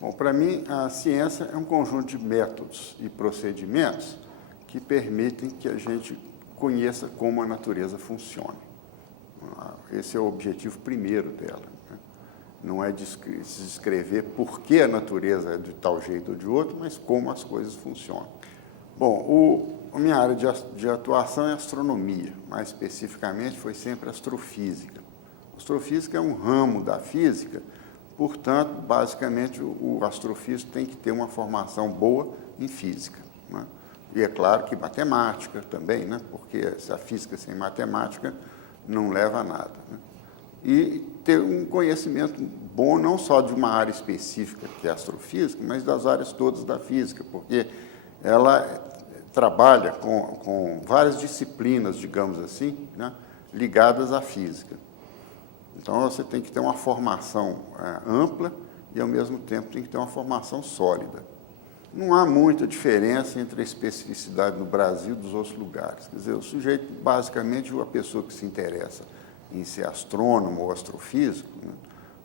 Bom, para mim, a ciência é um conjunto de métodos e procedimentos que permitem que a gente conheça como a natureza funciona. Esse é o objetivo primeiro dela, né? Não é descrever por que a natureza é de tal jeito ou de outro, mas como as coisas funcionam. Bom, a minha área de atuação é astronomia, mais especificamente foi sempre astrofísica. Astrofísica é um ramo da física, portanto, basicamente, o astrofísico tem que ter uma formação boa em física, né? E é claro que matemática também, né? Porque a física sem matemática não leva a nada, né? E ter um conhecimento bom não só de uma área específica, que é a astrofísica, mas das áreas todas da física, porque ela trabalha com várias disciplinas, digamos assim, né? Ligadas à física. Então, você tem que ter uma formação ampla e, ao mesmo tempo, tem que ter uma formação sólida. Não há muita diferença entre a especificidade no Brasil e dos outros lugares. Quer dizer, o sujeito, basicamente, a pessoa que se interessa em ser astrônomo ou astrofísico, né?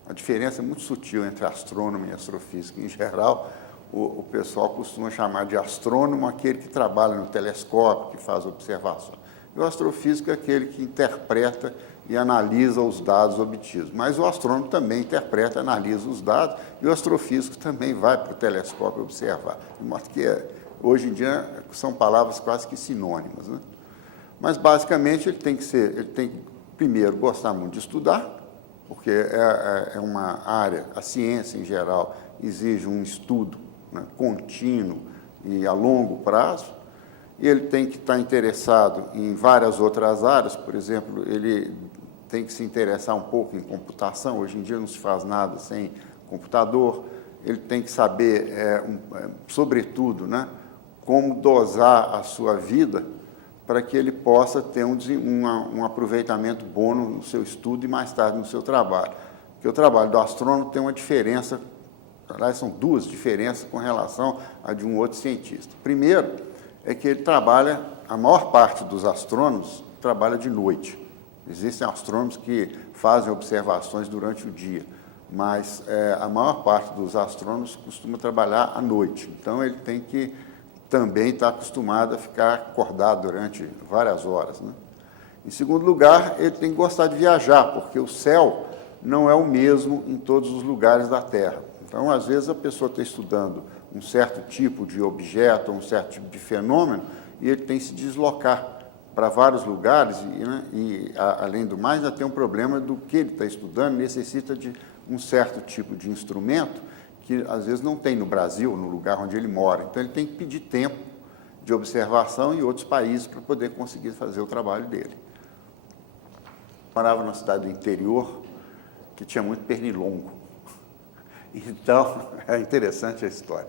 A diferença é muito sutil entre astrônomo e astrofísico. Em geral, o pessoal costuma chamar de astrônomo aquele que trabalha no telescópio, que faz observação. E o astrofísico é aquele que interpreta e analisa os dados obtidos. Mas o astrônomo também interpreta, analisa os dados, e o astrofísico também vai para o telescópio observar. De modo que, hoje em dia, são palavras quase que sinônimas, né? Mas, basicamente, ele tem que, primeiro, gostar muito de estudar, porque é uma área, a ciência, em geral, exige um estudo, né, contínuo e a longo prazo. Ele tem que estar interessado em várias outras áreas, por exemplo, ele tem que se interessar um pouco em computação. Hoje em dia não se faz nada sem computador. Ele tem que saber, sobretudo, né, como dosar a sua vida para que ele possa ter um aproveitamento bom no seu estudo e mais tarde no seu trabalho. Porque o trabalho do astrônomo tem uma diferença, aliás, são duas diferenças com relação a de um outro cientista. Primeiro, é que ele trabalha, a maior parte dos astrônomos trabalha de noite. Existem astrônomos que fazem observações durante o dia, mas a maior parte dos astrônomos costuma trabalhar à noite. Então, ele tem que também estar acostumado a ficar acordado durante várias horas, né? Em segundo lugar, ele tem que gostar de viajar, porque o céu não é o mesmo em todos os lugares da Terra. Então, às vezes, a pessoa está estudando um certo tipo de objeto, um certo tipo de fenômeno, e ele tem que se deslocar para vários lugares, além do mais, ainda tem um problema do que ele está estudando, necessita de um certo tipo de instrumento que, às vezes, não tem no Brasil, no lugar onde ele mora. Então, ele tem que pedir tempo de observação em outros países para poder conseguir fazer o trabalho dele. Eu morava numa cidade do interior que tinha muito pernilongo. Então, é interessante a história.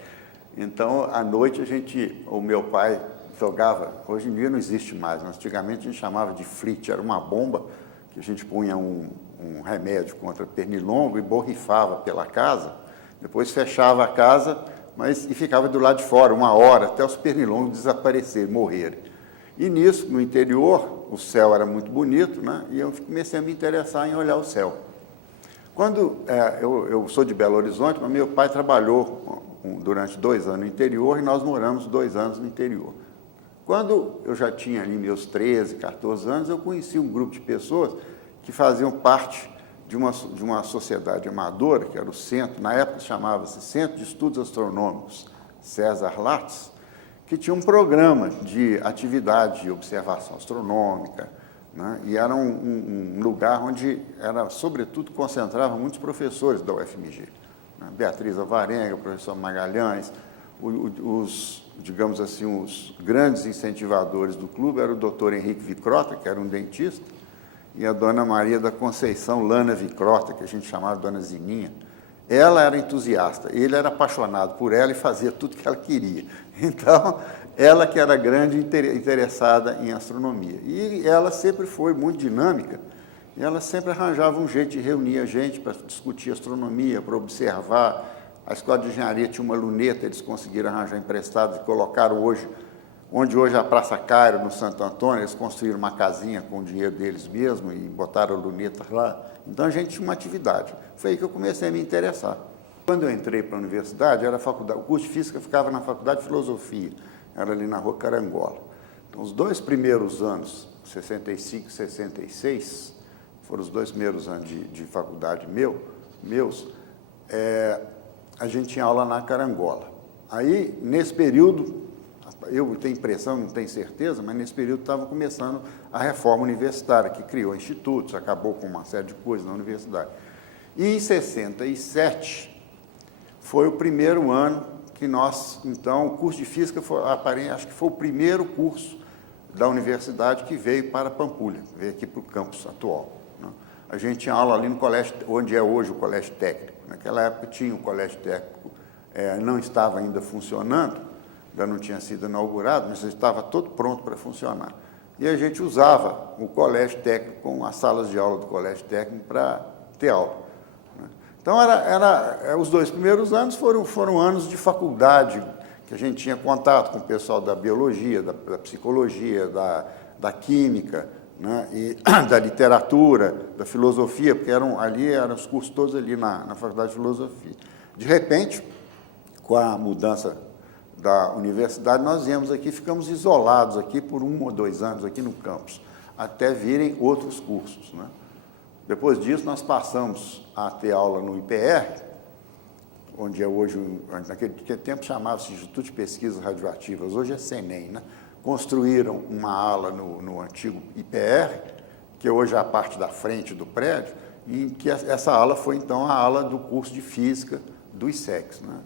Então, à noite, o meu pai jogava, hoje em dia não existe mais, mas antigamente a gente chamava de flit, era uma bomba que a gente punha um remédio contra pernilongo e borrifava pela casa, depois fechava a casa e ficava do lado de fora 1 hora, até os pernilongos desaparecerem, morrerem. E nisso, no interior, o céu era muito bonito, né? E eu comecei a me interessar em olhar o céu. Quando eu sou de Belo Horizonte, mas meu pai trabalhou durante 2 anos no interior e nós moramos 2 anos no interior. Quando eu já tinha ali meus 13, 14 anos, eu conheci um grupo de pessoas que faziam parte de uma sociedade amadora, que era o Centro, na época chamava-se Centro de Estudos Astronômicos César Lattes, que tinha um programa de atividade de observação astronômica, né? E era um lugar onde sobretudo, concentrava muitos professores da UFMG, né? Beatriz Alvarenga, o professor Magalhães, digamos assim, os grandes incentivadores do clube eram o doutor Henrique Vicrota, que era um dentista, e a dona Maria da Conceição Lana Vicrota, que a gente chamava de dona Zininha. Ela era entusiasta, ele era apaixonado por ela e fazia tudo que ela queria. Então, ela que era grande interessada em astronomia. E ela sempre foi muito dinâmica, e ela sempre arranjava um jeito de reunir a gente para discutir astronomia, para observar. A Escola de Engenharia tinha uma luneta, eles conseguiram arranjar emprestado e colocaram onde hoje é a Praça Cairo, no Santo Antônio, eles construíram uma casinha com o dinheiro deles mesmos e botaram a luneta lá. Então, a gente tinha uma atividade. Foi aí que eu comecei a me interessar. Quando eu entrei para a universidade, era a faculdade, o curso de Física ficava na Faculdade de Filosofia, era ali na Rua Carangola. Então, os 2 primeiros anos, 65 e 66, foram os 2 primeiros anos de faculdade meus, a gente tinha aula na Carangola. Aí, nesse período, eu tenho impressão, não tenho certeza, mas nesse período estava começando a reforma universitária, que criou institutos, acabou com uma série de coisas na universidade. E em 67, foi o primeiro ano que nós, então, o curso de Física, acho que foi o primeiro curso da universidade que veio para Pampulha, veio aqui para o campus atual. Né? A gente tinha aula ali no colégio, onde é hoje o colégio técnico. Naquela época tinha o colégio técnico, não estava ainda funcionando, ainda não tinha sido inaugurado, mas estava todo pronto para funcionar. E a gente usava o colégio técnico, com as salas de aula do colégio técnico, para ter aula. Então, os 2 primeiros anos foram anos de faculdade, que a gente tinha contato com o pessoal da biologia, da psicologia, da química, né, e da literatura, da filosofia, porque eram os cursos todos ali na Faculdade de Filosofia. De repente, com a mudança da universidade, nós viemos aqui, ficamos isolados aqui por 1 ou 2 anos aqui no campus, até virem outros cursos, né? Depois disso, nós passamos a ter aula no IPR, onde é hoje, naquele tempo chamava-se Instituto de Pesquisas Radioativas, hoje é CENEM, né? Construíram uma ala no antigo IPR, que hoje é a parte da frente do prédio, e que essa ala foi, então, a ala do curso de Física do ISEX, né?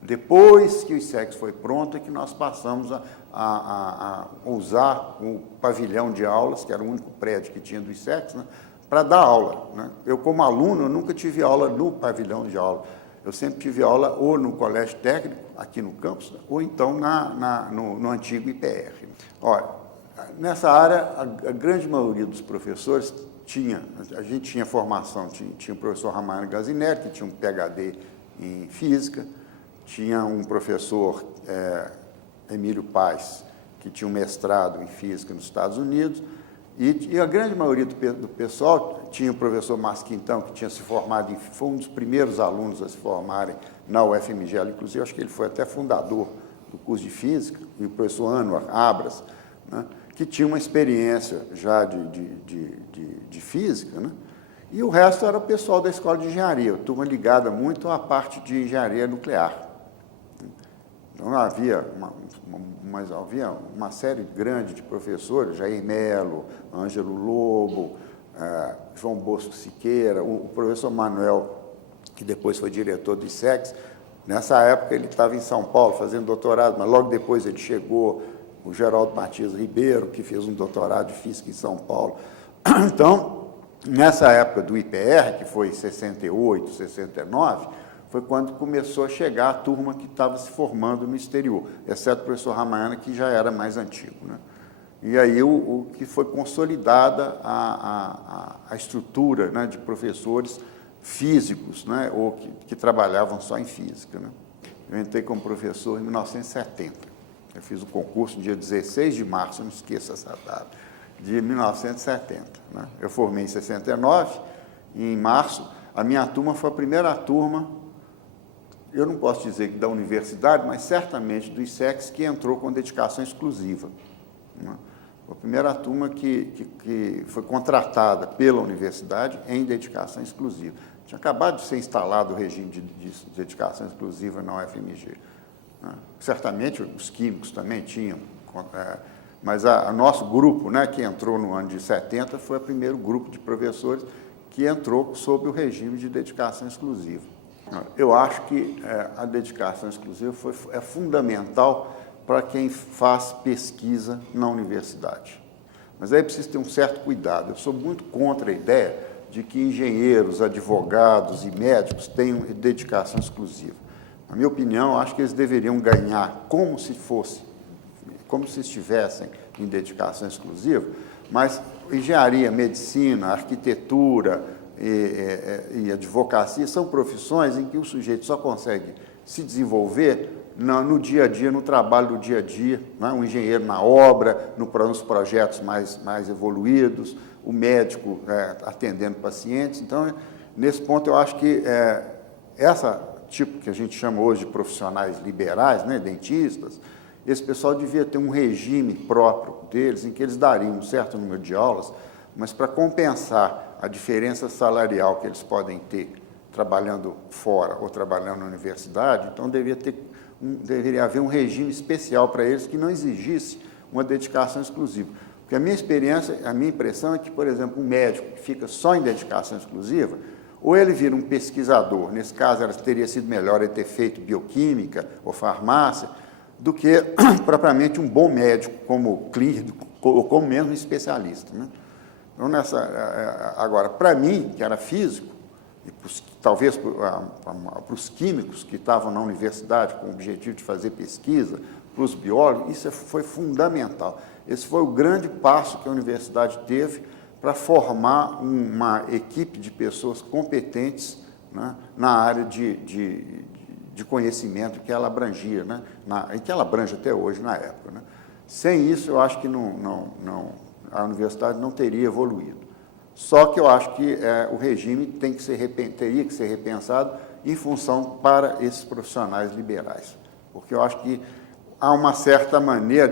Depois que o ISEX foi pronto, é que nós passamos a usar o pavilhão de aulas, que era o único prédio que tinha do ISEX, né, para dar aula, né? Eu, como aluno, eu nunca tive aula no pavilhão de aula. Eu sempre tive aula ou no colégio técnico, aqui no campus, ou então no antigo IPR. Olha, nessa área, a grande maioria dos professores a gente tinha formação, tinha o professor Ramayana Gazinelli, que tinha um PhD em Física, tinha um professor, Emílio Paes, que tinha um mestrado em Física nos Estados Unidos, e a grande maioria do pessoal, tinha o professor Márcio Quintão, que tinha se formado, foi um dos primeiros alunos a se formarem na UFMG, inclusive acho que ele foi até fundador do curso de Física, e o professor Anwar Abras, né, que tinha uma experiência já de Física, né, e o resto era o pessoal da Escola de Engenharia, turma ligada muito à parte de engenharia nuclear. Então, havia uma série grande de professores, Jair Melo, Ângelo Lobo, João Bosco Siqueira, o professor Manuel, que depois foi diretor do ISEX. Nessa época ele estava em São Paulo fazendo doutorado, mas logo depois ele chegou, o Geraldo Matias Ribeiro, que fez um doutorado de Física em São Paulo. Então, nessa época do IPR, que foi em 68, 69, foi quando começou a chegar a turma que estava se formando no exterior, exceto o professor Ramayana, que já era mais antigo, né? E aí o que foi consolidada a estrutura, né, de professores físicos, né, ou que trabalhavam só em física, né? Eu entrei como professor em 1970. Eu fiz o concurso no dia 16 de março, não esqueça essa data, de 1970. Né? Eu formei em 69, e em março, a minha turma foi a primeira turma, eu não posso dizer que da universidade, mas certamente do ISEX, que entrou com dedicação exclusiva. Né? Foi a primeira turma que foi contratada pela universidade em dedicação exclusiva. Tinha acabado de ser instalado o regime de dedicação exclusiva na UFMG. Né? Certamente os químicos também tinham, mas o nosso grupo, né, que entrou no ano de 70, foi o primeiro grupo de professores que entrou sob o regime de dedicação exclusiva. Eu acho que a dedicação exclusiva é fundamental para quem faz pesquisa na universidade. Mas aí precisa ter um certo cuidado. Eu sou muito contra a ideia de que engenheiros, advogados e médicos tenham dedicação exclusiva. Na minha opinião, acho que eles deveriam ganhar como se estivessem em dedicação exclusiva, mas engenharia, medicina, arquitetura e advocacia são profissões em que o sujeito só consegue se desenvolver no dia a dia, no trabalho do dia a dia, né? O engenheiro na obra, nos projetos mais evoluídos, o médico atendendo pacientes. Então, nesse ponto, eu acho que essa tipo que a gente chama hoje de profissionais liberais, né, dentistas, esse pessoal devia ter um regime próprio deles, em que eles dariam um certo número de aulas, mas para compensar a diferença salarial que eles podem ter trabalhando fora ou trabalhando na universidade, então deveria haver um regime especial para eles que não exigisse uma dedicação exclusiva. Porque a minha experiência, a minha impressão é que, por exemplo, um médico que fica só em dedicação exclusiva, ou ele vira um pesquisador, nesse caso teria sido melhor ele ter feito bioquímica ou farmácia, do que propriamente um bom médico como clínico ou como mesmo especialista, né? Então, agora, para mim, que era físico, e talvez para os químicos que estavam na universidade com o objetivo de fazer pesquisa, para os biólogos, isso foi fundamental. Esse foi o grande passo que a universidade teve para formar uma equipe de pessoas competentes, né, na área de conhecimento que ela abrangia, né, e que ela abrange até hoje na época, né. Sem isso, eu acho que a universidade não teria evoluído. Só que eu acho que o regime teria que ser repensado em função para esses profissionais liberais. Porque eu acho que de uma certa maneira,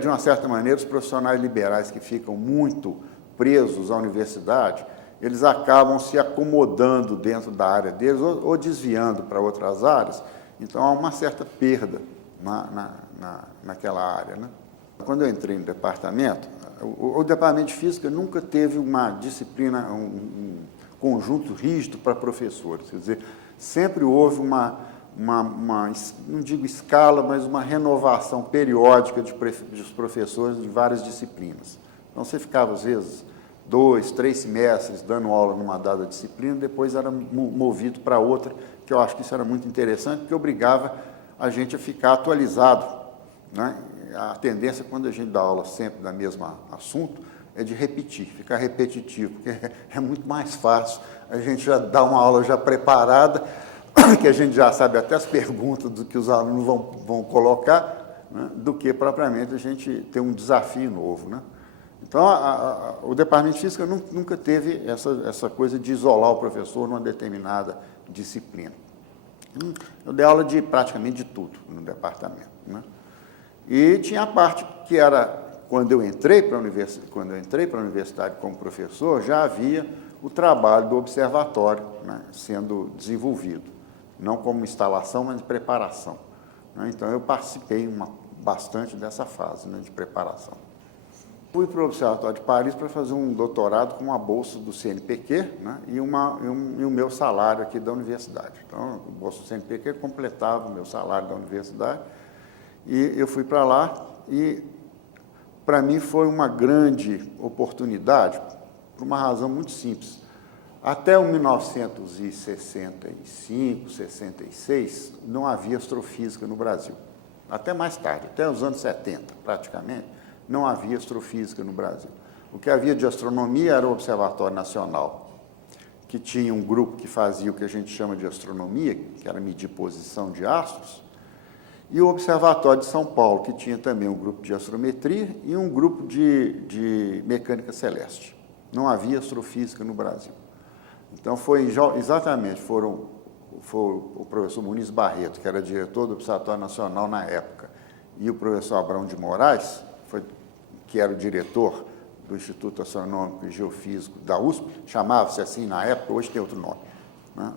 os profissionais liberais que ficam muito presos à universidade, eles acabam se acomodando dentro da área deles ou desviando para outras áreas. Então, há uma certa perda naquela área, né? Quando eu entrei no departamento, o departamento de física nunca teve uma disciplina, um conjunto rígido para professores. Quer dizer, sempre houve não digo escala, mas uma renovação periódica dos professores de várias disciplinas. Então, você ficava, às vezes, 2, 3 semestres dando aula numa dada disciplina, depois era movido para outra, que eu acho que isso era muito interessante, porque obrigava a gente a ficar atualizado, né? A tendência, quando a gente dá aula sempre do mesmo assunto, é de repetir, ficar repetitivo, porque é muito mais fácil a gente já dar uma aula já preparada, que a gente já sabe até as perguntas do que os alunos vão colocar, né, do que propriamente a gente ter um desafio novo, né? Então, o departamento de física nunca teve essa coisa de isolar o professor numa determinada disciplina. Eu dei aula de praticamente de tudo no departamento, né? E tinha a parte que era, quando eu entrei para a universidade como professor, já havia o trabalho do observatório, né, sendo desenvolvido, não como instalação, mas de preparação, né? Então, eu participei bastante dessa fase, né, de preparação. Fui para o Observatório de Paris para fazer um doutorado com uma bolsa do CNPq, né, e o meu salário aqui da universidade. Então, a bolsa do CNPq completava o meu salário da universidade. E eu fui para lá e, para mim, foi uma grande oportunidade, por uma razão muito simples. Até 1965, 66, não havia astrofísica no Brasil. Até mais tarde, até os anos 70, praticamente, não havia astrofísica no Brasil. O que havia de astronomia era o Observatório Nacional, que tinha um grupo que fazia o que a gente chama de astronomia, que era medir posição de astros, e o Observatório de São Paulo, que tinha também um grupo de astrometria e um grupo de mecânica celeste. Não havia astrofísica no Brasil. Então, foi o professor Muniz Barreto, que era diretor do Observatório Nacional na época, e o professor Abrão de Moraes, que era o diretor do Instituto Astronômico e Geofísico da USP, chamava-se assim na época, hoje tem outro nome, né?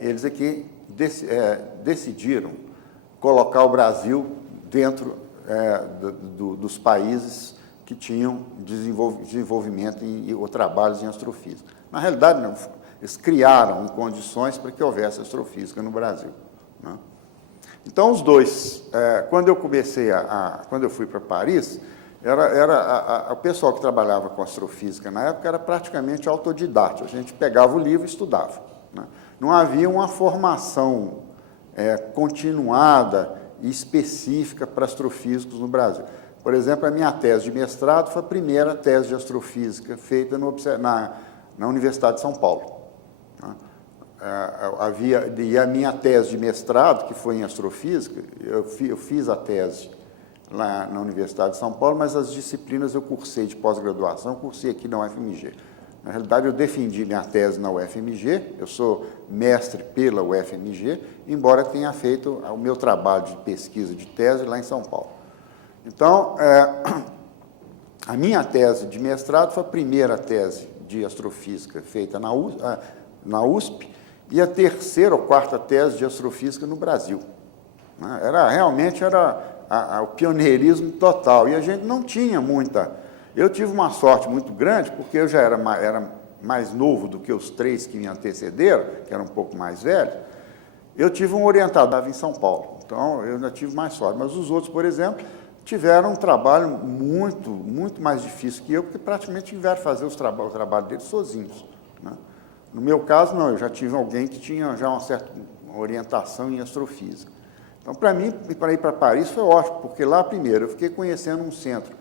Eles aqui decidiram colocar o Brasil dentro dos países que tinham desenvolvimento ou trabalhos em astrofísica. Na realidade, não, eles criaram condições para que houvesse astrofísica no Brasil, né? Então, os dois, quando eu fui para Paris, o pessoal que trabalhava com astrofísica na época era praticamente autodidata. A gente pegava o livro e estudava, né? Não havia uma formação continuada e específica para astrofísicos no Brasil. Por exemplo, a minha tese de mestrado foi a primeira tese de astrofísica feita na Universidade de São Paulo, né? E a minha tese de mestrado, que foi em astrofísica, eu fiz a tese lá na Universidade de São Paulo, mas as disciplinas eu cursei de pós-graduação, cursei aqui na UFMG. Na realidade, eu defendi minha tese na UFMG, eu sou mestre pela UFMG, embora tenha feito o meu trabalho de pesquisa de tese lá em São Paulo. Então, a minha tese de mestrado foi a primeira tese de astrofísica feita na USP e a terceira ou quarta tese de astrofísica no Brasil. Realmente era o pioneirismo total, e a gente não tinha muita... Eu tive uma sorte muito grande, porque eu já era mais novo do que os 3 que me antecederam, que eram um pouco mais velhos. Eu tive um orientador em São Paulo, então eu ainda tive mais sorte. Mas os outros, por exemplo, tiveram um trabalho muito mais difícil que eu, porque praticamente tiveram que fazer o trabalho deles sozinhos, né? No meu caso, não, eu já tive alguém que tinha já uma certa orientação em astrofísica. Então, para mim, para ir para Paris foi ótimo, porque lá, primeiro, eu fiquei conhecendo um centro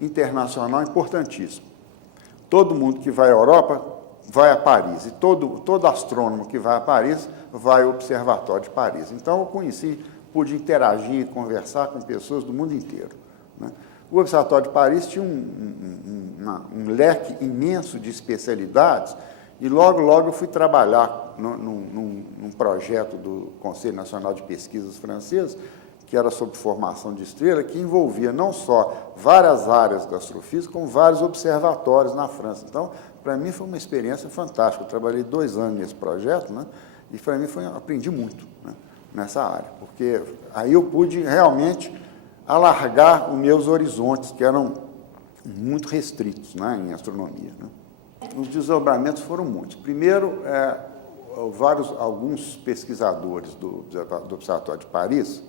internacional importantíssimo. Todo mundo que vai à Europa vai a Paris, e todo astrônomo que vai a Paris vai ao Observatório de Paris. Então, eu pude interagir e conversar com pessoas do mundo inteiro, né? O Observatório de Paris tinha um leque imenso de especialidades, e logo eu fui trabalhar num projeto do Conselho Nacional de Pesquisas francês, que era sobre formação de estrela, que envolvia não só várias áreas da astrofísica, como vários observatórios na França. Então, para mim foi uma experiência fantástica. Eu trabalhei 2 anos nesse projeto, né? E para mim aprendi muito, né, nessa área, porque aí eu pude realmente alargar os meus horizontes, que eram muito restritos, né, em astronomia, né? Os desdobramentos foram muitos. Primeiro, alguns pesquisadores do Observatório de Paris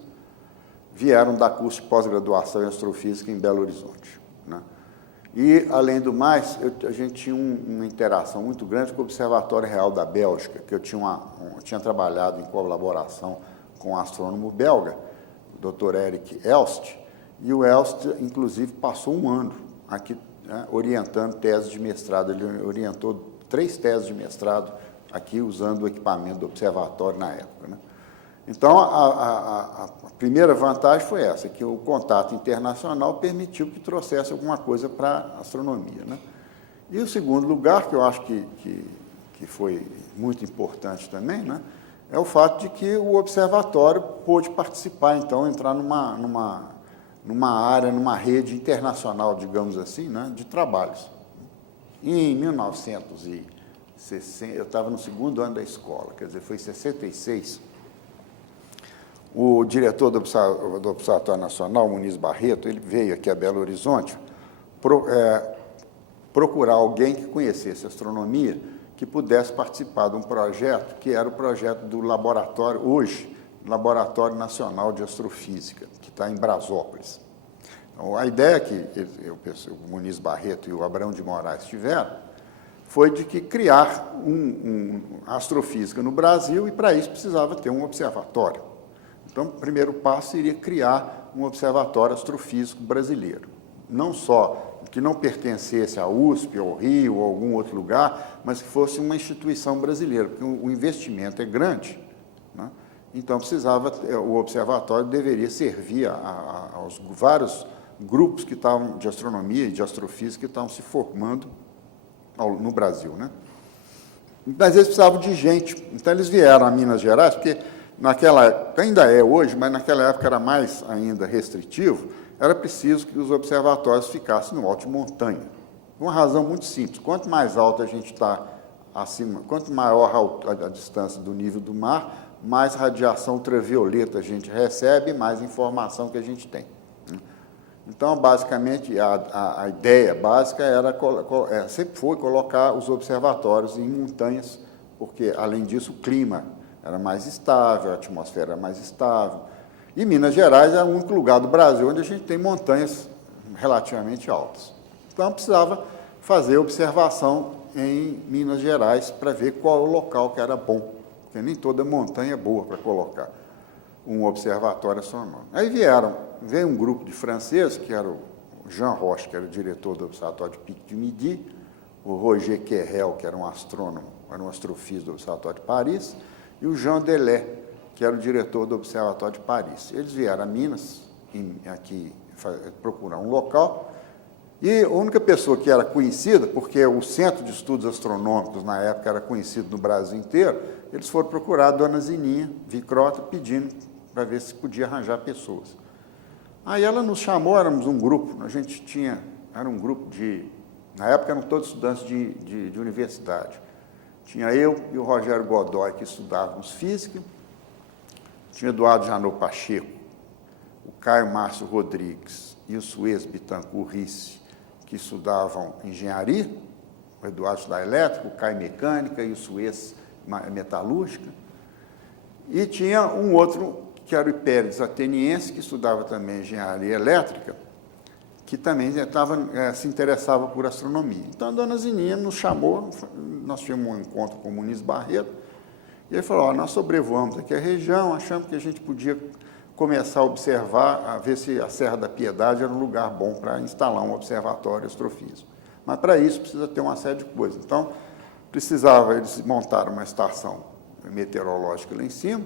vieram dar curso de pós-graduação em astrofísica em Belo Horizonte, né? E, além do mais, a gente tinha uma interação muito grande com o Observatório Real da Bélgica, que eu tinha trabalhado em colaboração com um astrônomo belga, o Dr. Erik Elst, e o Elst, inclusive, passou um ano aqui, né, orientando teses de mestrado. Ele orientou 3 teses de mestrado aqui, usando o equipamento do observatório na época, né? Então, a primeira vantagem foi essa, que o contato internacional permitiu que trouxesse alguma coisa para a astronomia, né? E o segundo lugar, que eu acho que foi muito importante também, né, é o fato de que o observatório pôde participar, então, entrar numa área, numa rede internacional, digamos assim, né, de trabalhos. Em 1960, eu estava no 2º ano da escola, quer dizer, foi em 66, o diretor do Observatório Nacional, Muniz Barreto, ele veio aqui a Belo Horizonte procurar alguém que conhecesse astronomia, que pudesse participar de um projeto, que era o projeto do laboratório, hoje, Laboratório Nacional de Astrofísica, que está em Brasópolis. Então, a ideia que o Muniz Barreto e o Abrão de Moraes tiveram foi de que criar astrofísica no Brasil, e para isso precisava ter um observatório. Então, o primeiro passo seria criar um observatório astrofísico brasileiro, não só que não pertencesse à USP, ao Rio, ou algum outro lugar, mas que fosse uma instituição brasileira, porque o investimento é grande, né? Então, o observatório deveria servir aos vários grupos que estavam de astronomia e de astrofísica que estavam se formando no Brasil, né? Mas eles precisavam de gente, então eles vieram a Minas Gerais, porque naquela época, ainda é hoje, mas naquela época era mais ainda restritivo, era preciso que os observatórios ficassem no alto de montanha. Por uma razão muito simples: quanto mais alto a gente está acima, quanto maior a distância do nível do mar, mais radiação ultravioleta a gente recebe, mais informação que a gente tem. Então, basicamente, a ideia básica sempre foi colocar os observatórios em montanhas, porque, além disso, o clima era mais estável, a atmosfera era mais estável. E Minas Gerais é o único lugar do Brasil onde a gente tem montanhas relativamente altas. Então, precisava fazer observação em Minas Gerais para ver qual é o local que era bom, porque nem toda montanha é boa para colocar um observatório astronômico. Aí veio um grupo de franceses, que era o Jean Roche, que era o diretor do Observatório de Pic du Midi, o Roger Querel, que era um astrônomo, era um astrofísico do Observatório de Paris, e o Jean Delay, que era o diretor do Observatório de Paris. Eles vieram a Minas, aqui, procurar um local, E a única pessoa que era conhecida, porque o Centro de Estudos Astronômicos, na época, era conhecido no Brasil inteiro, eles foram procurar a dona Zininha Vicrota, pedindo para ver se podia arranjar pessoas. Aí ela nos chamou, éramos um grupo, era um grupo na época eram todos estudantes de universidade. Tinha eu e o Rogério Godoy, que estudávamos física, tinha Eduardo Janot Pacheco, o Caio Márcio Rodrigues e o Suez Bittencourt Risse, que estudavam engenharia, o Eduardo estudava elétrica, o Caio mecânica e o Suez metalúrgica. E tinha um outro, que era o Pérez ateniense, que estudava também engenharia elétrica, que também se interessava por astronomia. Então, a dona Zininha nos chamou, nós tivemos um encontro com o Muniz Barreto, e ele falou, nós sobrevoamos aqui a região, achamos que a gente podia começar a observar, a ver se a Serra da Piedade era um lugar bom para instalar um observatório astrofísico. Mas, para isso, precisa ter uma série de coisas. Então, eles montaram uma estação meteorológica lá em cima,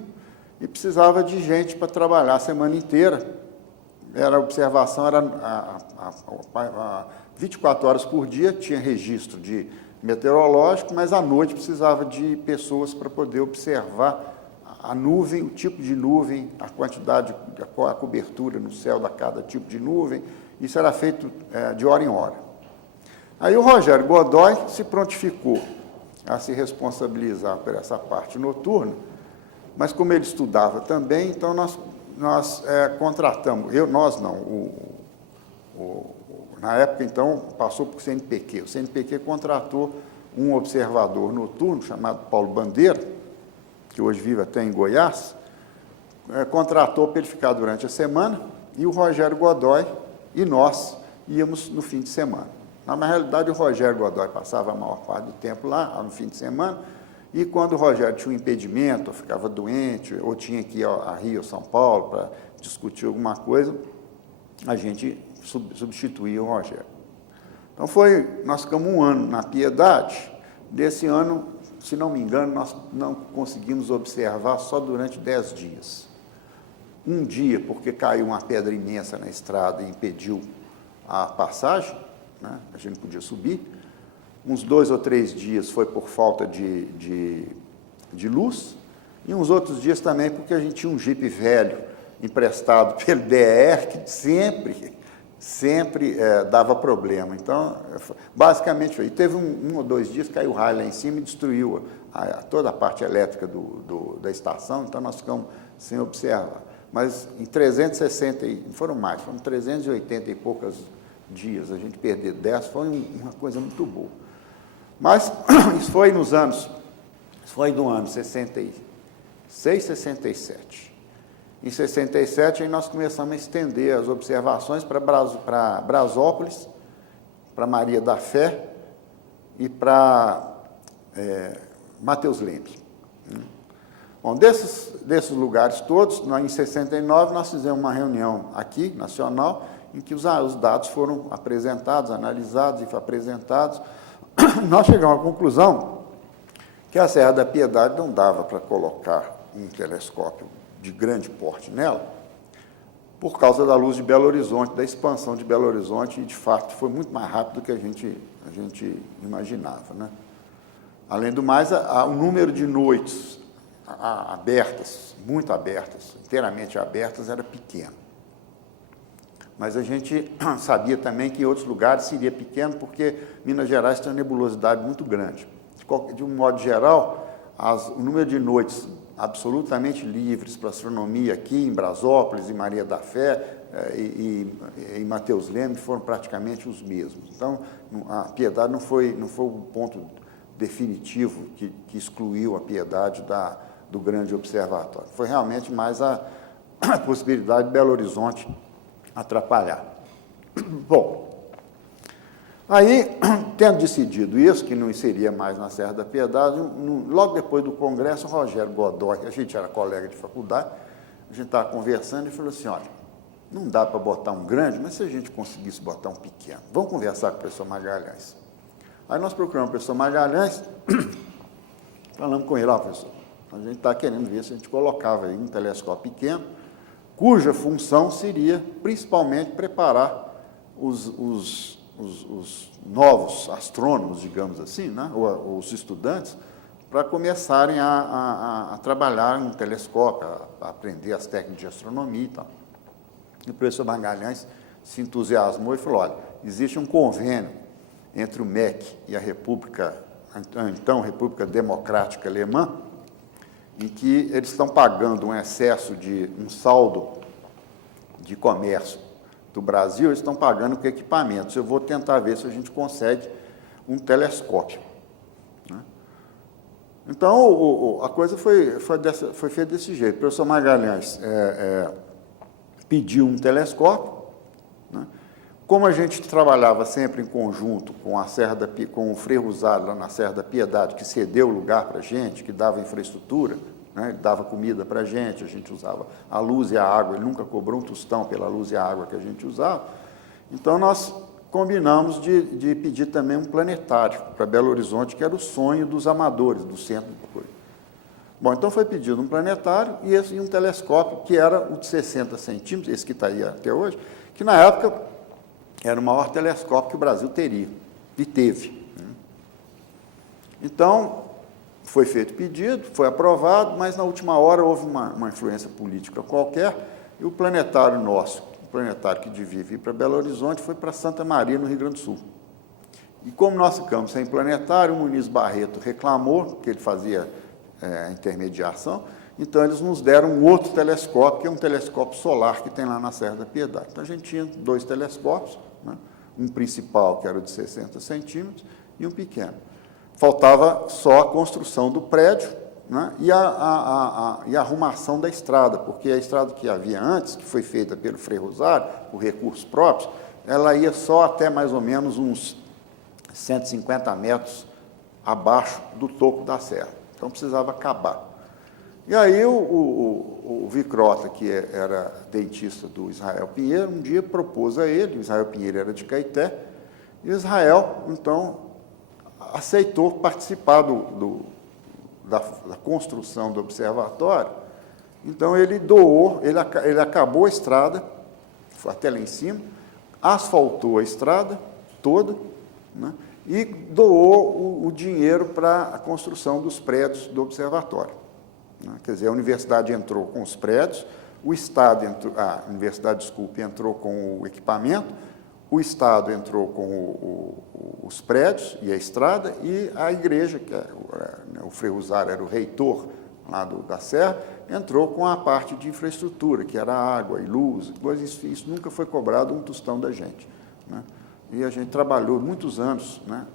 e precisava de gente para trabalhar a semana inteira. A observação era 24 horas por dia, tinha registro de meteorológico, mas à noite precisava de pessoas para poder observar a nuvem, o tipo de nuvem, a quantidade, a cobertura no céu da cada tipo de nuvem. Isso era feito de hora em hora. Aí o Rogério Godoy se prontificou a se responsabilizar por essa parte noturna, mas como ele estudava também, então nós contratamos, na época, então, passou por CNPq. O CNPq contratou um observador noturno chamado Paulo Bandeira, que hoje vive até em Goiás, contratou para ele ficar durante a semana, e o Rogério Godoy e nós íamos no fim de semana. Na realidade, o Rogério Godoy passava a maior parte do tempo lá, no fim de semana, e quando o Rogério tinha um impedimento, ou ficava doente, ou tinha que ir a Rio ou São Paulo para discutir alguma coisa, a gente substituía o Rogério. Então, nós ficamos um ano na Piedade. Desse ano, se não me engano, nós não conseguimos observar só durante 10 dias. Um dia, porque caiu uma pedra imensa na estrada e impediu a passagem, né? A gente não podia subir. Uns 2 ou 3 dias foi por falta de luz, e uns outros dias também porque a gente tinha um Jeep velho emprestado pelo DER, que sempre dava problema. Então, basicamente foi. E teve um ou 2 dias, caiu o raio lá em cima e destruiu toda a parte elétrica da estação, então nós ficamos sem observar. Mas em 360, não foram mais, foram 380 e poucos dias, a gente perder 10, foi uma coisa muito boa. Mas isso foi no ano 66, 67. Em 67, aí nós começamos a estender as observações para Brasópolis, para Maria da Fé e para Mateus Leme. Bom, desses lugares todos, em 69, nós fizemos uma reunião aqui, nacional, em que os dados foram apresentados, analisados e apresentados. Nós chegamos à conclusão que a Serra da Piedade não dava para colocar um telescópio de grande porte nela, por causa da luz de Belo Horizonte, da expansão de Belo Horizonte, e, de fato, foi muito mais rápido do que a gente imaginava, né? Além do mais, o número de noites abertas, muito abertas, inteiramente abertas, era pequeno. Mas a gente sabia também que em outros lugares seria pequeno, porque Minas Gerais tem uma nebulosidade muito grande. De um modo geral, o número de noites absolutamente livres para astronomia aqui em Brasópolis, em Maria da Fé e em Mateus Leme foram praticamente os mesmos. Então, a Piedade não foi o ponto definitivo que excluiu a Piedade do grande observatório. Foi realmente mais a possibilidade de Belo Horizonte atrapalhar. Bom, aí, tendo decidido isso, que não seria mais na Serra da Piedade, logo depois do Congresso, o Rogério Godoy, a gente era colega de faculdade, a gente estava conversando e falou assim, olha, não dá para botar um grande, mas se a gente conseguisse botar um pequeno, vamos conversar com o professor Magalhães. Aí nós procuramos o professor Magalhães, falamos com ele, professor, a gente está querendo ver se a gente colocava aí um telescópio pequeno, cuja função seria, principalmente, preparar os os novos astrônomos, digamos assim, né, ou os estudantes, para começarem a trabalhar em um telescópio, a aprender as técnicas de astronomia e tal. E o professor Magalhães se entusiasmou e falou, olha, existe um convênio entre o MEC e a República, então República Democrática Alemã, em que eles estão pagando um excesso de um saldo de comércio do Brasil, eles estão pagando com equipamentos. Eu vou tentar ver se a gente consegue um telescópio. Né? Então, a coisa foi feita desse jeito. O professor Magalhães pediu um telescópio. Né? Como a gente trabalhava sempre em conjunto com o Frei Rosário, lá na Serra da Piedade, que cedeu o lugar para a gente, que dava infraestrutura, né? Ele dava comida para a gente usava a luz e a água, ele nunca cobrou um tostão pela luz e a água que a gente usava. Então, nós combinamos de pedir também um planetário para Belo Horizonte, que era o sonho dos amadores do centro do coisa. Bom, então foi pedido um planetário e um telescópio, que era o de 60 centímetros, esse que está aí até hoje, que na época era o maior telescópio que o Brasil teria, e teve. Então, foi feito o pedido, foi aprovado, mas na última hora houve uma influência política qualquer, e o planetário nosso, o planetário que devia vir para Belo Horizonte, foi para Santa Maria, no Rio Grande do Sul. E como nós ficamos sem planetário, o Muniz Barreto reclamou que ele fazia intermediação, então eles nos deram um outro telescópio, que é um telescópio solar que tem lá na Serra da Piedade. Então a gente tinha 2 telescópios, né? Um principal, que era o de 60 centímetros, e um pequeno. Faltava só a construção do prédio, né? E a arrumação da estrada, porque a estrada que havia antes, que foi feita pelo Frei Rosário, por recursos próprios, ela ia só até mais ou menos uns 150 metros abaixo do topo da serra. Então, precisava acabar. E aí, o Vicrota, que era dentista do Israel Pinheiro, um dia propôs a ele, o Israel Pinheiro era de Caeté, e o Israel, então, aceitou participar da construção do observatório. Então, ele doou, ele acabou a estrada, foi até lá em cima, asfaltou a estrada toda, né, e doou o dinheiro para a construção dos prédios do observatório. Né? Quer dizer, a universidade entrou com os prédios, o Estado a universidade, desculpe, entrou com o equipamento, o Estado entrou com os prédios e a estrada, e a igreja, que o Frei Rosário era o reitor lá da Serra, entrou com a parte de infraestrutura, que era água e luz, isso nunca foi cobrado um tostão da gente. Né? E a gente trabalhou muitos anos, né,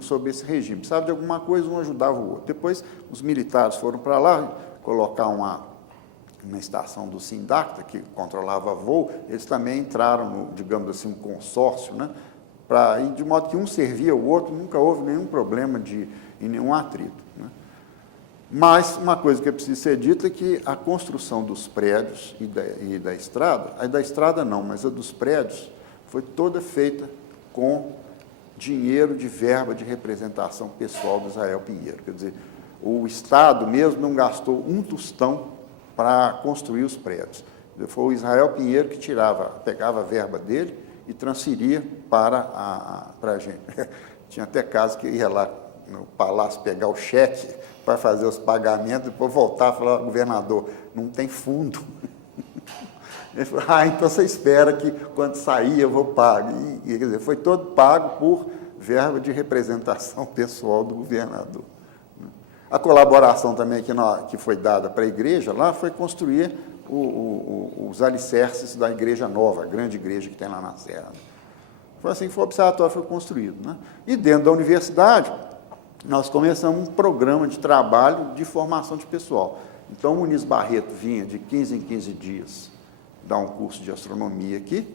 sob esse regime. Sabe de alguma coisa, um ajudava o outro. Depois, os militares foram para lá colocar uma estação do Sindacta, que controlava voo, eles também entraram no, digamos assim, um consórcio, né, de modo que um servia o outro, nunca houve nenhum problema e nenhum atrito. Né. Mas uma coisa que é preciso ser dita é que a construção dos prédios e da estrada, a da estrada não, mas a dos prédios, foi toda feita com dinheiro de verba de representação pessoal do Israel Pinheiro. Quer dizer, o Estado mesmo não gastou um tostão para construir os prédios. Foi o Israel Pinheiro que pegava a verba dele e transferia para a gente. Tinha até caso que ia lá no palácio pegar o cheque para fazer os pagamentos, depois voltar e falar, governador, não tem fundo. Ele falou, então você espera que quando sair eu vou pagar. Quer dizer, foi todo pago por verba de representação pessoal do governador. A colaboração também que foi dada para a igreja lá foi construir os alicerces da igreja nova, a grande igreja que tem lá na Serra. Foi assim que o observatório foi construído. Né? E dentro da universidade, nós começamos um programa de trabalho de formação de pessoal. Então, o Muniz Barreto vinha de 15 em 15 dias dar um curso de astronomia aqui,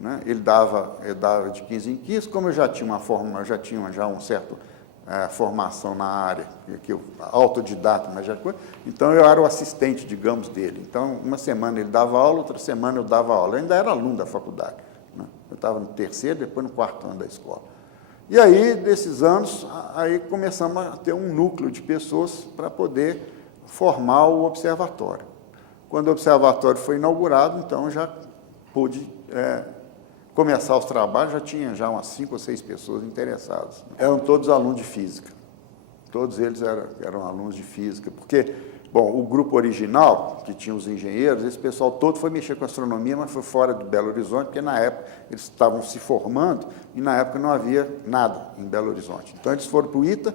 né? Ele dava de 15 em 15, como eu já tinha uma certa formação na área, que eu autodidata, mas já coisa, então eu era o assistente, digamos, dele. Então, uma semana ele dava aula, outra semana eu dava aula. Eu ainda era aluno da faculdade, né? Eu estava no 3º, depois no 4º ano da escola. E aí, desses anos, aí começamos a ter um núcleo de pessoas para poder formar o observatório. Quando o observatório foi inaugurado, então, já pude começar os trabalhos, já tinha umas 5 ou 6 pessoas interessadas. Eram todos alunos de física. Todos eles eram alunos de física, porque, bom, o grupo original, que tinha os engenheiros, esse pessoal todo foi mexer com astronomia, mas foi fora de Belo Horizonte, porque na época eles estavam se formando e na época não havia nada em Belo Horizonte. Então eles foram para o ITA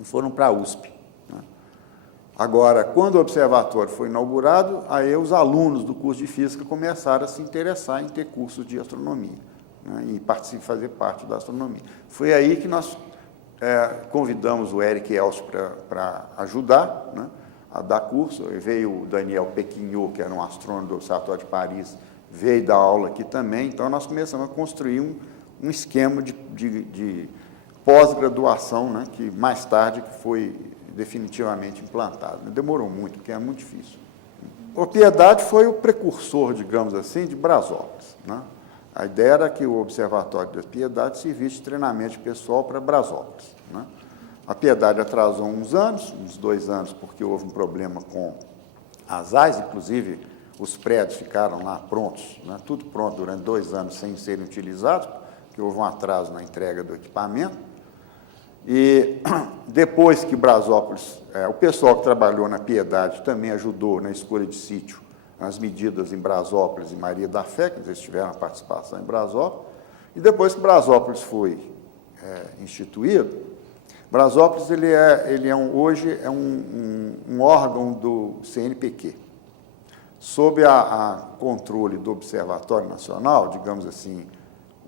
e foram para a USP. Né? Agora, quando o observatório foi inaugurado, aí os alunos do curso de física começaram a se interessar em ter cursos de astronomia, né? E fazer parte da astronomia. Foi aí que nós convidamos o Eric Elcio para ajudar, né, a dar curso. Veio o Daniel Pequignot, que era um astrônomo do Observatório de Paris, veio dar aula aqui também. Então, nós começamos a construir um esquema de pós-graduação, né, que mais tarde foi definitivamente implantado. Demorou muito, porque é muito difícil. O Piedade foi o precursor, digamos assim, de Brasópolis, né? A ideia era que o Observatório da Piedade servisse de treinamento pessoal para Brasópolis, né? A Piedade atrasou uns 2 anos, porque houve um problema com as AIS, inclusive os prédios ficaram lá prontos, né? Tudo pronto durante 2 anos sem serem utilizados, porque houve um atraso na entrega do equipamento. E depois que Brasópolis, o pessoal que trabalhou na Piedade também ajudou na escolha de sítio, as medidas em Brasópolis e Maria da Fé, que eles tiveram a participação em Brasópolis, e depois que Brasópolis foi instituído, Brasópolis hoje é um órgão do CNPq, sob a controle do Observatório Nacional, digamos assim,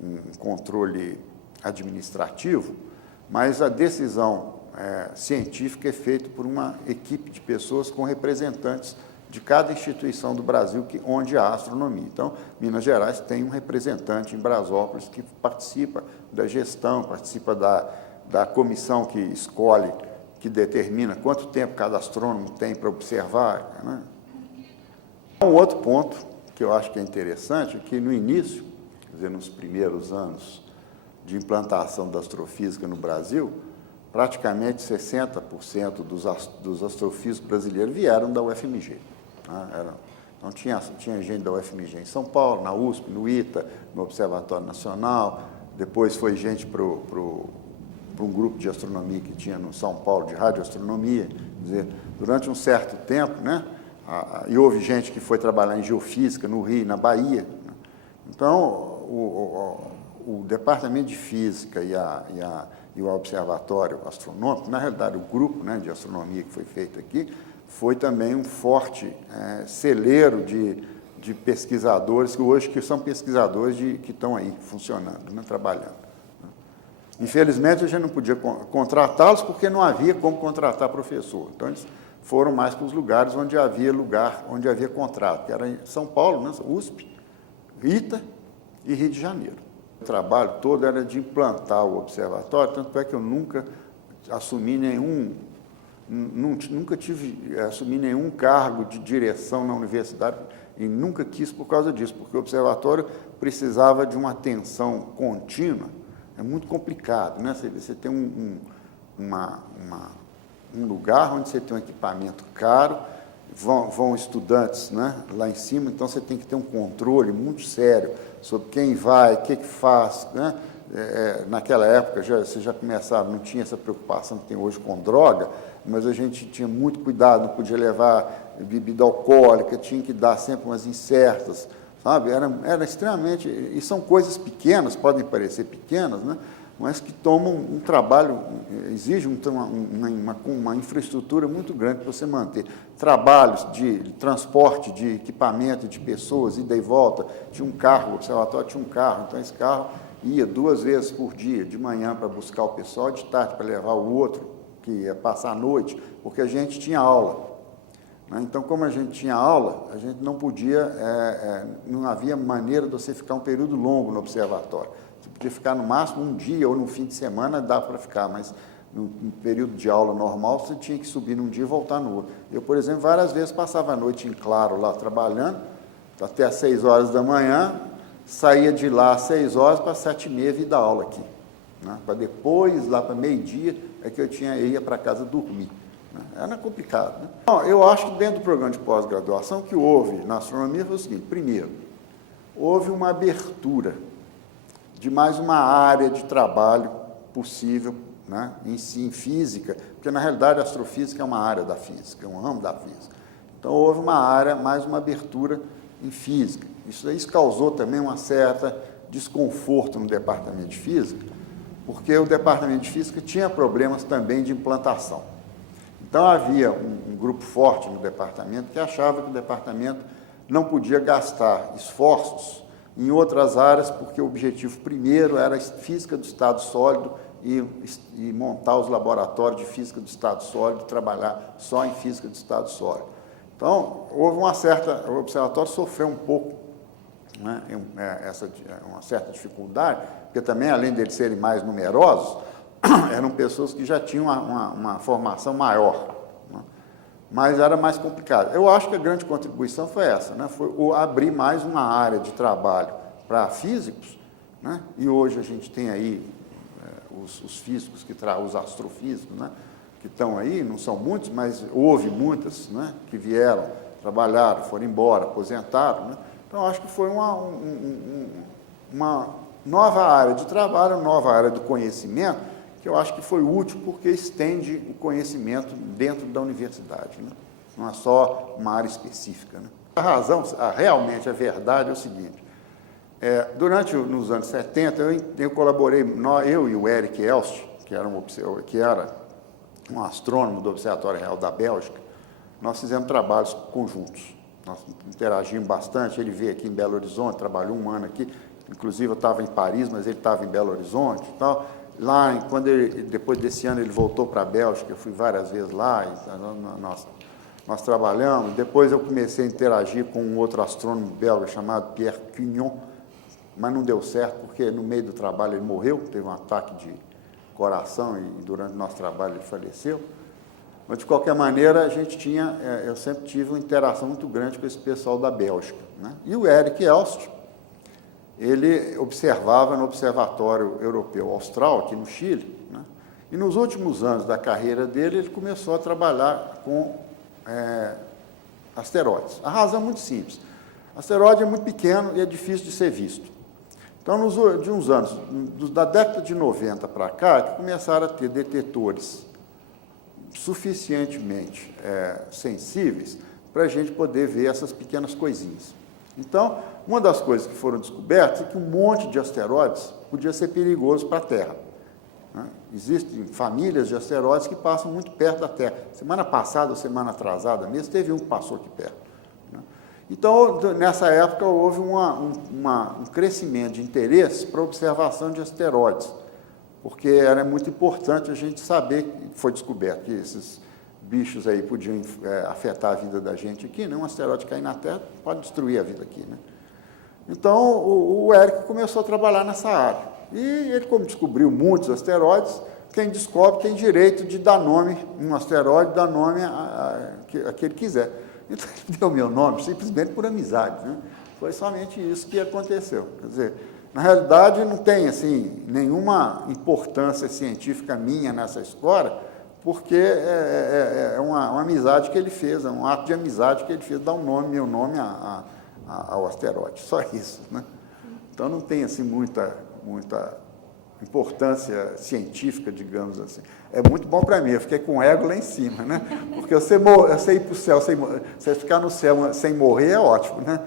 um controle administrativo, mas a decisão científica é feita por uma equipe de pessoas com representantes de cada instituição do Brasil onde há astronomia. Então, Minas Gerais tem um representante em Brasópolis que participa da gestão, participa da comissão que escolhe, que determina quanto tempo cada astrônomo tem para observar, né? Um outro ponto que eu acho que é interessante é que no início, quer dizer, nos primeiros anos de implantação da astrofísica no Brasil, praticamente 60% dos astrofísicos brasileiros vieram da UFMG. Então, tinha gente da UFMG em São Paulo, na USP, no ITA, no Observatório Nacional. Depois foi gente para um grupo de astronomia que tinha no São Paulo, de radioastronomia. Quer dizer, durante um certo tempo, né, e houve gente que foi trabalhar em geofísica no Rio, na Bahia. Né? Então, o Departamento de Física e o Observatório Astronômico, na realidade, o grupo, né, de astronomia que foi feito aqui, foi também um forte celeiro de pesquisadores, que são pesquisadores que estão aí funcionando, né, trabalhando. Infelizmente, a gente não podia contratá-los porque não havia como contratar professor. Então, eles foram mais para os lugares onde havia contrato, que era em São Paulo, né, USP, ITA e Rio de Janeiro. O trabalho todo era de implantar o observatório, tanto é que eu nunca assumi nenhum cargo de direção na universidade e nunca quis por causa disso, porque o observatório precisava de uma atenção contínua. É muito complicado, né? Você tem um lugar onde você tem um equipamento caro, vão estudantes, né, lá em cima, então você tem que ter um controle muito sério sobre quem vai, o que faz, né? Naquela época você já começava, não tinha essa preocupação que tem hoje com droga, mas a gente tinha muito cuidado, não podia levar bebida alcoólica, tinha que dar sempre umas incertas, sabe? Era extremamente... E são coisas pequenas, podem parecer pequenas, né? Mas que tomam um trabalho, exigem uma infraestrutura muito grande para você manter. Trabalhos de transporte de equipamento, de pessoas, ida e volta. Tinha um carro, o observatório tinha um carro, então esse carro ia 2 vezes por dia, de manhã para buscar o pessoal, de tarde para levar o outro, que ia passar a noite, porque a gente tinha aula. Então, como a gente tinha aula, a gente não podia, não havia maneira de você ficar um período longo no observatório. Você podia ficar no máximo um dia ou no fim de semana, dá para ficar, mas no período de aula normal, você tinha que subir num dia e voltar no outro. Eu, por exemplo, várias vezes passava a noite em claro lá trabalhando, até às 6 horas da manhã, saía de lá às 6 horas para 7h30 vir dar aula aqui. Né? Para depois, lá para meio-dia, é que eu ia para casa dormir. Né? Era complicado. Né? Bom, eu acho que dentro do programa de pós-graduação, o que houve na astronomia foi o seguinte: primeiro, houve uma abertura de mais uma área de trabalho possível, né, em física, porque, na realidade, a astrofísica é uma área da física, é um ramo da física. Então, houve uma área, mais uma abertura em física. Isso causou também uma certa desconforto no departamento de física, porque o departamento de física tinha problemas também de implantação. Então, havia um grupo forte no departamento que achava que o departamento não podia gastar esforços em outras áreas, porque o objetivo primeiro era a física do estado sólido e montar os laboratórios de física do estado sólido, trabalhar só em física do estado sólido. Então, houve o observatório sofreu um pouco, né, uma certa dificuldade, porque também, além deles serem mais numerosos, eram pessoas que já tinham uma formação maior, né, mas era mais complicado. Eu acho que a grande contribuição foi essa, né, foi abrir mais uma área de trabalho para físicos, né, e hoje a gente tem aí os físicos, os astrofísicos, né, que estão aí, não são muitos, mas houve muitas, né, que vieram, trabalharam, foram embora, aposentaram, né. Então, acho que foi uma nova área de trabalho, nova área do conhecimento, que eu acho que foi útil porque estende o conhecimento dentro da universidade, né? Não é só uma área específica, né? A razão, realmente, a verdade é o seguinte, nos anos 70, eu colaborei, eu e o Erik Elst, que era um astrônomo do Observatório Real da Bélgica, nós fizemos trabalhos conjuntos. Nós interagimos bastante, ele veio aqui em Belo Horizonte, trabalhou um ano aqui, inclusive eu estava em Paris, mas ele estava em Belo Horizonte e tal. Lá, depois desse ano, ele voltou para a Bélgica, eu fui várias vezes lá, nós trabalhamos. Depois eu comecei a interagir com um outro astrônomo belga chamado Pierre Cugnon, mas não deu certo, porque no meio do trabalho ele morreu, teve um ataque de coração e durante o nosso trabalho ele faleceu. Mas, de qualquer maneira, eu sempre tive uma interação muito grande com esse pessoal da Bélgica, né? E o Erik Elst, ele observava no Observatório Europeu Austral, aqui no Chile, né? E nos últimos anos da carreira dele, ele começou a trabalhar com asteroides. A razão é muito simples. Asteroide é muito pequeno e é difícil de ser visto. Então, de uns anos, da década de 90 para cá, que começaram a ter detetores suficientemente sensíveis para a gente poder ver essas pequenas coisinhas. Então, uma das coisas que foram descobertas é que um monte de asteroides podia ser perigoso para a Terra, né? Existem famílias de asteroides que passam muito perto da Terra. Semana passada ou semana atrasada mesmo, teve um que passou aqui perto, né? Então, nessa época, houve um crescimento de interesse para a observação de asteroides, porque era muito importante a gente saber, foi descoberto que esses bichos aí podiam afetar a vida da gente aqui, né? Um asteroide cair na Terra pode destruir a vida aqui, né? Então, o Erik começou a trabalhar nessa área. E ele, como descobriu muitos asteroides, quem descobre tem direito de dar nome, um asteroide, dar nome a que ele quiser. Então, ele deu meu nome simplesmente por amizade, né? Foi somente isso que aconteceu. Quer dizer, na realidade, não tem assim, nenhuma importância científica minha nessa história, porque é uma amizade que ele fez, é um ato de amizade que ele fez, dar meu nome ao asteroide, só isso, né? Então, não tem assim, muita importância científica, digamos assim. É muito bom para mim, eu fiquei com o ego lá em cima, né? Porque você ir para o céu, você ficar no céu sem morrer é ótimo, né?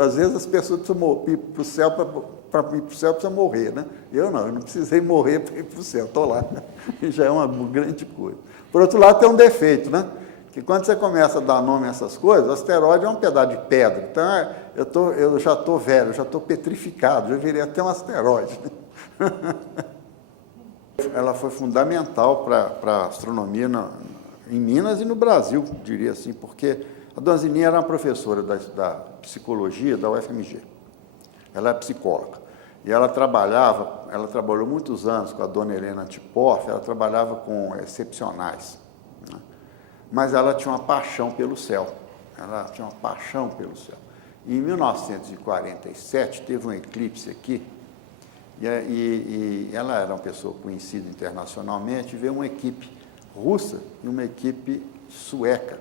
Às vezes as pessoas precisam ir para o céu, para ir para o céu precisa morrer, né? Eu não precisei morrer para ir para o céu, estou lá, né? E já é uma grande coisa. Por outro lado, tem um defeito, né? Que quando você começa a dar nome a essas coisas, asteroide é um pedaço de pedra. Então, eu já estou velho, já estou petrificado, já virei até um asteroide, né? Ela foi fundamental para a astronomia em Minas e no Brasil, diria assim, porque a dona Zininha era uma professora da psicologia da UFMG. Ela é psicóloga. E ela trabalhou muitos anos com a dona Helena Tipoff, ela trabalhava com excepcionais, né? Mas ela tinha uma paixão pelo céu. E em 1947, teve um eclipse aqui, e ela era uma pessoa conhecida internacionalmente, veio uma equipe russa e uma equipe sueca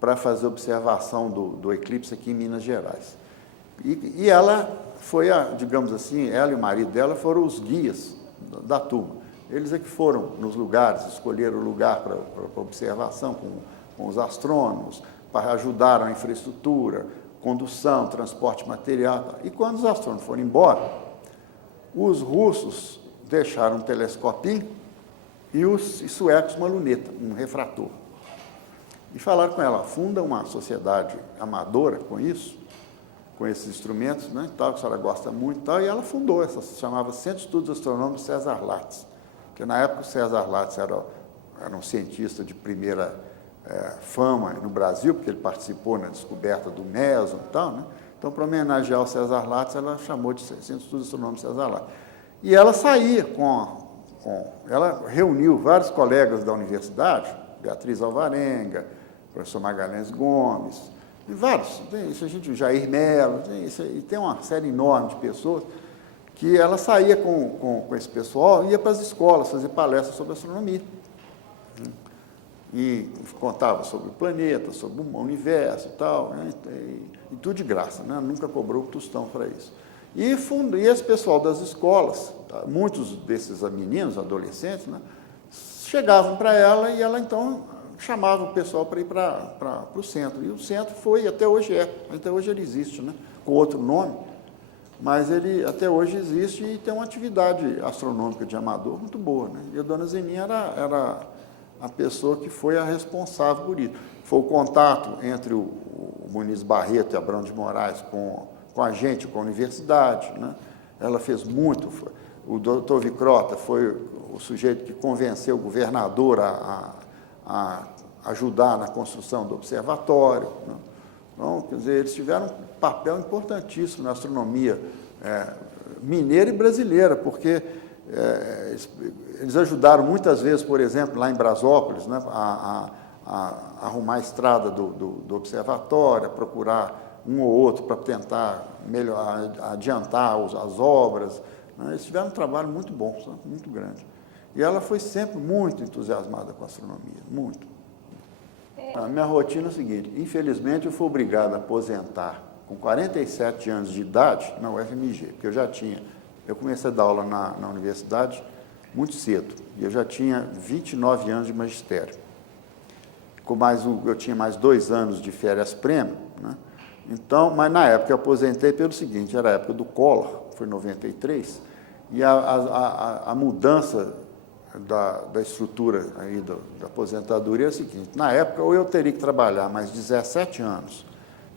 para fazer observação do eclipse aqui em Minas Gerais. E ela foi, digamos assim, ela e o marido dela foram os guias da turma. Eles é que foram nos lugares, escolheram o lugar para observação com os astrônomos, para ajudar a infraestrutura, condução, transporte material. E quando os astrônomos foram embora, os russos deixaram um telescopinho e os suecos uma luneta, um refrator. E falaram com ela, funda uma sociedade amadora com isso, com esses instrumentos, né, tal, que a senhora gosta muito, tal, e ela fundou, essa se chamava Centro de Estudos Astronômicos César Lattes, porque na época o César Lattes era um cientista de primeira fama no Brasil, porque ele participou na descoberta do méson e tal, né? Então, para homenagear o César Lattes, ela chamou de Centro de Estudos Astronômicos César Lattes. E ela saía ela reuniu vários colegas da universidade, Beatriz Alvarenga, professor Magalhães Gomes, e vários, tem isso, Jair Mello, e tem uma série enorme de pessoas que ela saía com esse pessoal, ia para as escolas fazer palestras sobre astronomia. E contava sobre o planeta, sobre o universo e tal, né? E tudo de graça, né? Nunca cobrou um tostão para isso. E esse pessoal das escolas, muitos desses meninos, adolescentes, né, chegavam para ela e ela então chamava o pessoal para ir para o centro. E o centro foi, até hoje ele existe, né, com outro nome, mas ele até hoje existe e tem uma atividade astronômica de amador muito boa, né? E a dona Zeninha era a pessoa que foi a responsável por isso. Foi o contato entre o Muniz Barreto e Abrão de Moraes com a gente, com a universidade, né? Ela fez muito. O doutor Vicrota foi o sujeito que convenceu o governador a ajudar na construção do observatório, né? Então, quer dizer, eles tiveram um papel importantíssimo na astronomia mineira e brasileira, porque eles ajudaram muitas vezes, por exemplo, lá em Brasópolis, né, a arrumar a estrada do observatório, a procurar um ou outro para tentar adiantar as obras, né? Eles tiveram um trabalho muito bom, muito grande. E ela foi sempre muito entusiasmada com a astronomia, muito. A minha rotina é a seguinte, infelizmente eu fui obrigado a aposentar com 47 anos de idade na UFMG, porque eu comecei a dar aula na universidade muito cedo, e eu já tinha 29 anos de magistério. Eu tinha mais 2 anos de férias prêmio, né? Então, mas na época eu aposentei pelo seguinte, era a época do Collor, foi em 93, e a mudança da estrutura aí da aposentadoria é a seguinte, na época ou eu teria que trabalhar mais 17 anos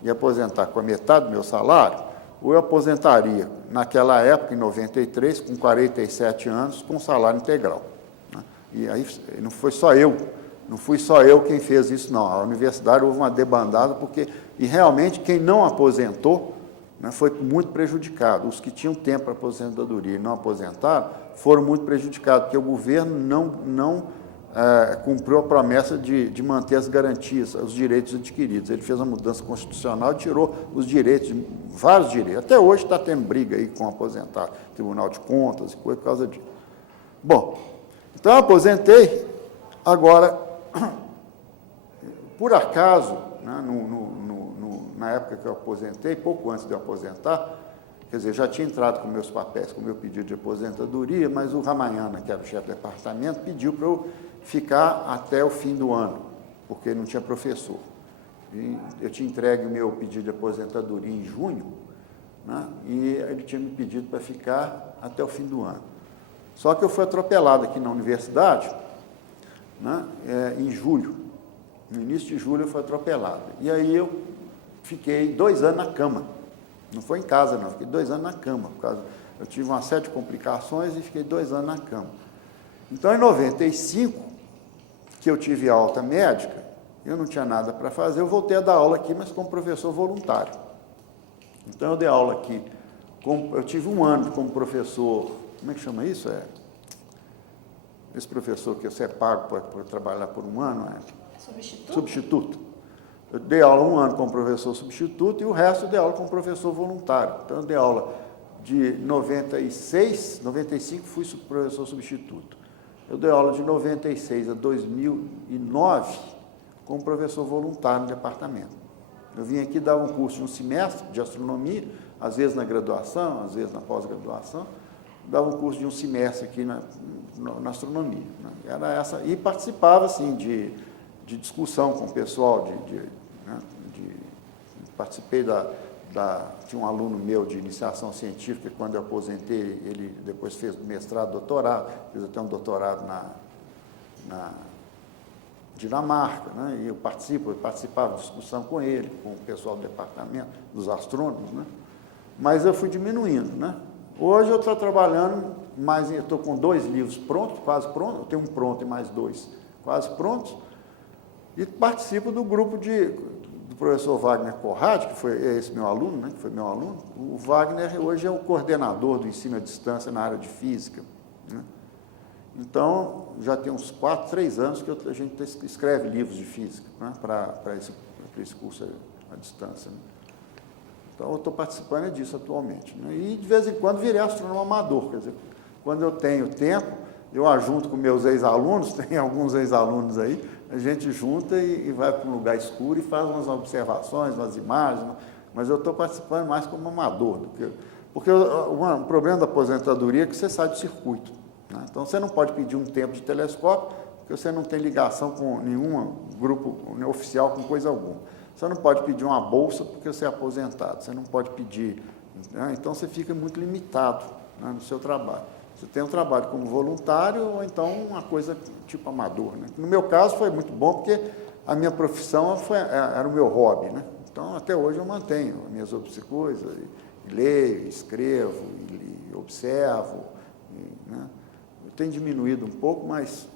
e aposentar com a metade do meu salário, ou eu aposentaria naquela época, em 93, com 47 anos, com salário integral, né? E aí não fui só eu quem fez isso, não. A universidade houve uma debandada, e realmente quem não aposentou, né, foi muito prejudicado. Os que tinham tempo para aposentadoria e não aposentaram foram muito prejudicados, porque o governo não cumpriu a promessa de manter as garantias, os direitos adquiridos. Ele fez uma mudança constitucional e tirou os direitos, vários direitos. Até hoje está tendo briga aí com o aposentado, Tribunal de Contas e coisa por causa disso. Bom, então eu aposentei, agora, por acaso, né, na época que eu aposentei, pouco antes de eu aposentar, quer dizer, já tinha entrado com meus papéis, com o meu pedido de aposentadoria, mas o Ramayana, que era o chefe do departamento, pediu para eu ficar até o fim do ano, porque não tinha professor. E eu tinha entregue o meu pedido de aposentadoria em junho, né, e ele tinha me pedido para ficar até o fim do ano. Só que eu fui atropelado aqui na universidade, né, em julho. No início de julho eu fui atropelado. E aí eu fiquei 2 anos na cama. Não foi em casa, não. Fiquei 2 anos na cama. Eu tive uma série de complicações e fiquei 2 anos na cama. Então, em 95, que eu tive alta médica, eu não tinha nada para fazer, eu voltei a dar aula aqui, mas como professor voluntário. Então, eu dei aula aqui. Eu tive 1 ano como professor, como é que chama isso? Esse professor que você é pago para trabalhar por 1 ano, Substituto. Eu dei aula 1 ano como professor substituto e o resto eu dei aula como professor voluntário. Então, eu dei aula de 95 fui professor substituto. Eu dei aula de 96 a 2009 como professor voluntário no departamento. Eu vim aqui dar um curso de 1 semestre de astronomia, às vezes na graduação, às vezes na pós-graduação, dava um curso de um semestre aqui na astronomia. Né? Era essa, e participava, assim, de discussão com o pessoal, participei tinha um aluno meu de iniciação científica, que quando eu aposentei, ele depois fez mestrado, doutorado, fez até um doutorado na Dinamarca, né? E eu participava de discussão com ele, com o pessoal do departamento, dos astrônomos, né? Mas eu fui diminuindo, né? Hoje eu estou trabalhando, eu estou com 2 livros prontos, quase prontos, eu tenho um pronto e mais 2 quase prontos, e participo do grupo do professor Wagner Conrad, que foi esse meu aluno, né? Que foi meu aluno. O Wagner hoje é o coordenador do ensino à distância na área de física, né? Então, já tem uns 3 anos que a gente escreve livros de física, né, para esse curso à distância, né? Então, eu estou participando disso atualmente, né? E, de vez em quando, virei astrônomo amador. Quer dizer, quando eu tenho tempo, eu ajunto com meus ex-alunos, tem alguns ex-alunos aí, a gente junta e vai para um lugar escuro e faz umas observações, umas imagens, mas eu estou participando mais como amador. Porque o problema da aposentadoria é que você sai do circuito, né? Então, você não pode pedir um tempo de telescópio, porque você não tem ligação com nenhum grupo oficial, com coisa alguma. Você não pode pedir uma bolsa porque você é aposentado, você não pode pedir, né? Então você fica muito limitado, né, no seu trabalho. Você tem um trabalho como voluntário ou então uma coisa tipo amador, né? No meu caso foi muito bom porque a minha profissão era o meu hobby, né? Então até hoje eu mantenho as minhas coisas, leio, escrevo, observo, né? Eu tenho diminuído um pouco, mas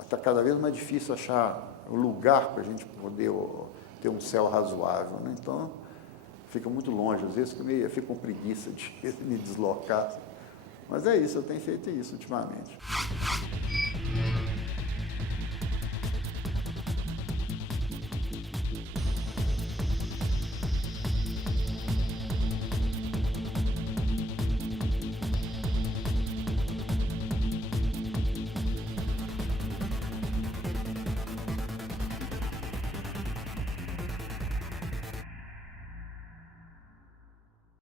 está cada vez mais difícil achar o lugar para a gente poder ter um céu razoável, né? Então, fica muito longe, às vezes eu fico com preguiça de me deslocar. Mas é isso, eu tenho feito isso ultimamente.